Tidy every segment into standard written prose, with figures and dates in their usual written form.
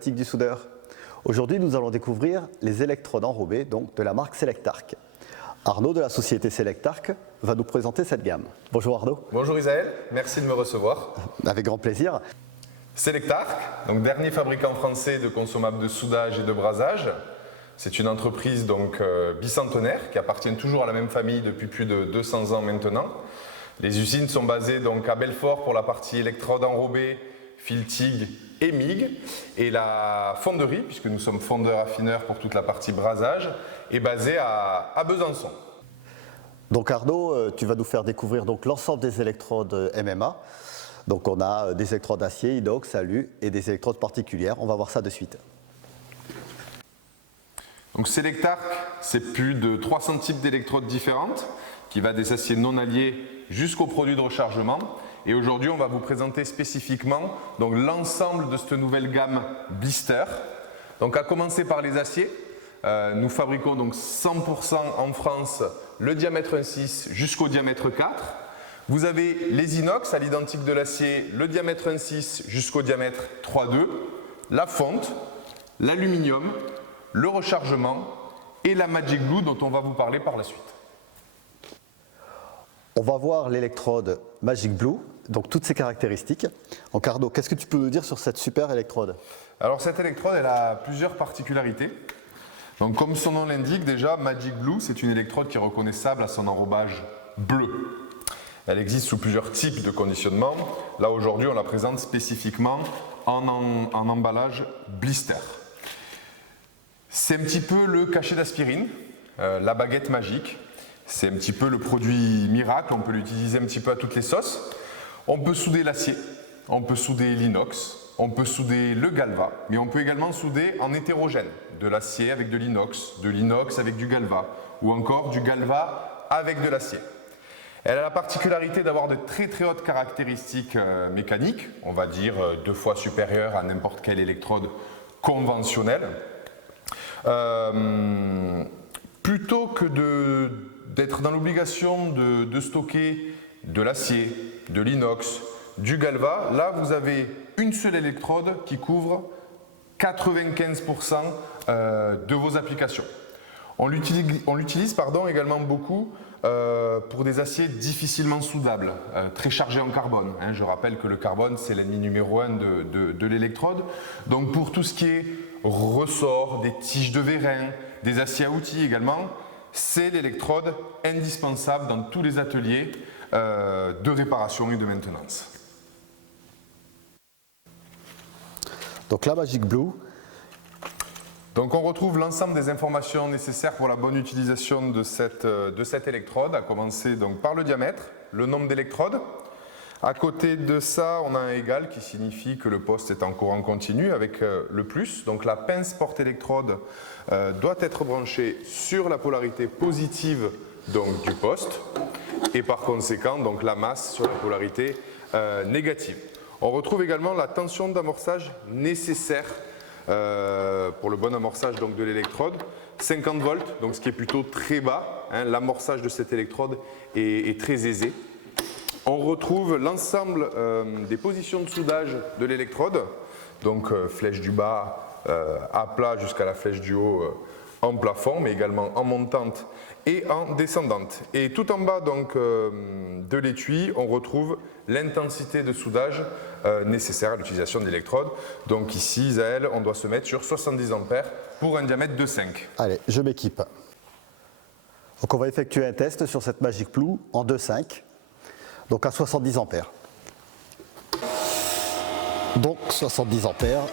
boutique du soudeur. Aujourd'hui, nous allons découvrir les électrodes enrobées donc de la marque Selectarc. Arnaud de la société Selectarc va nous présenter cette gamme. Bonjour Arnaud. Bonjour Isaël, merci de me recevoir. Avec grand plaisir. Selectarc, donc dernier fabricant français de consommables de soudage et de brasage. C'est une entreprise donc bicentenaire qui appartient toujours à la même famille depuis plus de 200 ans maintenant. Les usines sont basées donc à Belfort pour la partie électrode enrobée, fil TIG et MIG. Et la fonderie, puisque nous sommes fondeurs affineurs pour toute la partie brasage, est basée à Besançon. Donc Arnaud, tu vas nous faire découvrir donc l'ensemble des électrodes MMA. Donc on a des électrodes acier, inox, alu et des électrodes particulières. On va voir ça de suite. Donc Selectarc, c'est plus de 300 types d'électrodes différentes, qui va des aciers non alliés jusqu'aux produits de rechargement. Et aujourd'hui, on va vous présenter spécifiquement l'ensemble de cette nouvelle gamme Blister. Donc à commencer par les aciers, nous fabriquons donc 100% en France le diamètre 1,6 jusqu'au diamètre 4. Vous avez les inox à l'identique de l'acier, le diamètre 1,6 jusqu'au diamètre 3,2, la fonte, l'aluminium, le rechargement et la Magic Blue dont on va vous parler par la suite. On va voir l'électrode Magic Blue, donc toutes ses caractéristiques. Donc Arnaud, qu'est-ce que tu peux nous dire sur cette super électrode? Alors cette électrode, elle a plusieurs particularités. Donc comme son nom l'indique déjà, Magic Blue, c'est une électrode qui est reconnaissable à son enrobage bleu. Elle existe sous plusieurs types de conditionnement. Là aujourd'hui, on la présente spécifiquement en emballage blister. C'est un petit peu le cachet d'aspirine, la baguette magique. C'est un petit peu le produit miracle, on peut l'utiliser un petit peu à toutes les sauces. On peut souder l'acier, on peut souder l'inox, on peut souder le galva, mais on peut également souder en hétérogène, de l'acier avec de l'inox avec du galva, ou encore du galva avec de l'acier. Elle a la particularité d'avoir de très très hautes caractéristiques mécaniques, on va dire 2 fois supérieures à n'importe quelle électrode conventionnelle. Plutôt que d'être dans l'obligation de stocker de l'acier, de l'inox, du galva, là vous avez une seule électrode qui couvre 95% de vos applications. On l'utilise également beaucoup pour des aciers difficilement soudables, très chargés en carbone. Je rappelle que le carbone, c'est l'ennemi numéro 1 de l'électrode. Donc pour tout ce qui est ressort, des tiges de vérin, des aciers à outils également, c'est l'électrode indispensable dans tous les ateliers de réparation et de maintenance. Donc la Magic Blue. Donc on retrouve l'ensemble des informations nécessaires pour la bonne utilisation de cette électrode, à commencer donc par le diamètre, le nombre d'électrodes. À côté de ça, on a un égal qui signifie que le poste est en courant continu avec le plus. Donc la pince porte-électrode doit être branchée sur la polarité positive donc, du poste et par conséquent donc, la masse sur la polarité négative. On retrouve également la tension d'amorçage nécessaire pour le bon amorçage donc, de l'électrode. 50 volts, donc ce qui est plutôt très bas. L'amorçage de cette électrode est très aisé. On retrouve l'ensemble des positions de soudage de l'électrode, donc flèche du bas à plat jusqu'à la flèche du haut en plafond, mais également en montante et en descendante. Et tout en bas donc, de l'étui, on retrouve l'intensité de soudage nécessaire à l'utilisation de l'électrode. Donc ici, Isaël, on doit se mettre sur 70 ampères pour un diamètre de 5. Allez, je m'équipe. Donc on va effectuer un test sur cette Magic Blue en 2,5. Donc à 70 ampères. Donc 70 ampères.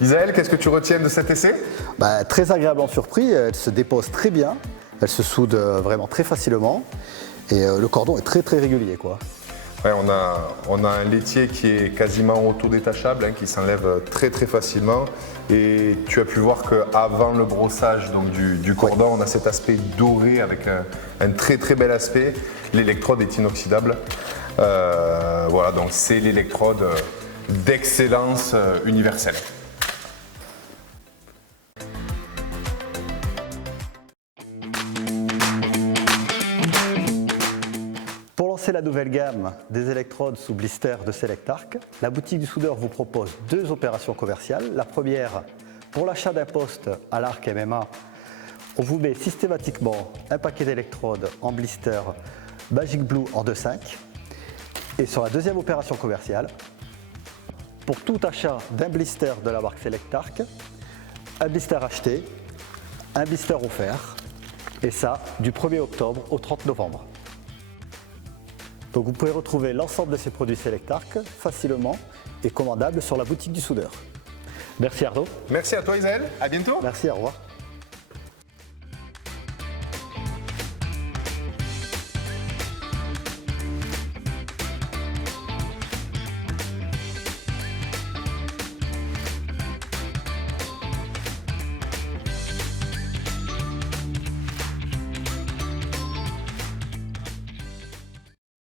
Isaël, qu'est-ce que tu retiens de cet essai? Bah, très agréablement surpris, elle se dépose très bien, elle se soude vraiment très facilement et le cordon est très régulier, quoi. Ouais, on a un laitier qui est quasiment auto-détachable, hein, qui s'enlève très facilement. Et tu as pu voir qu'avant le brossage donc, du cordon, on a cet aspect doré avec un très bel aspect. L'électrode est inoxydable. Voilà, donc c'est l'électrode d'excellence universelle. Pour lancer la nouvelle gamme des électrodes sous blister de Selectarc, la boutique du soudeur vous propose 2 opérations commerciales. La première, pour l'achat d'un poste à l'arc MMA, on vous met systématiquement un paquet d'électrodes en blister Magic Blue en 2,5. Et sur la deuxième opération commerciale, pour tout achat d'un blister de la marque Selectarc, un blister acheté, un blister offert, et ça du 1er octobre au 30 novembre. Donc vous pouvez retrouver l'ensemble de ces produits Selectarc facilement et commandables sur la boutique du soudeur. Merci Arnaud. Merci à toi Isaël, à bientôt. Merci, au revoir.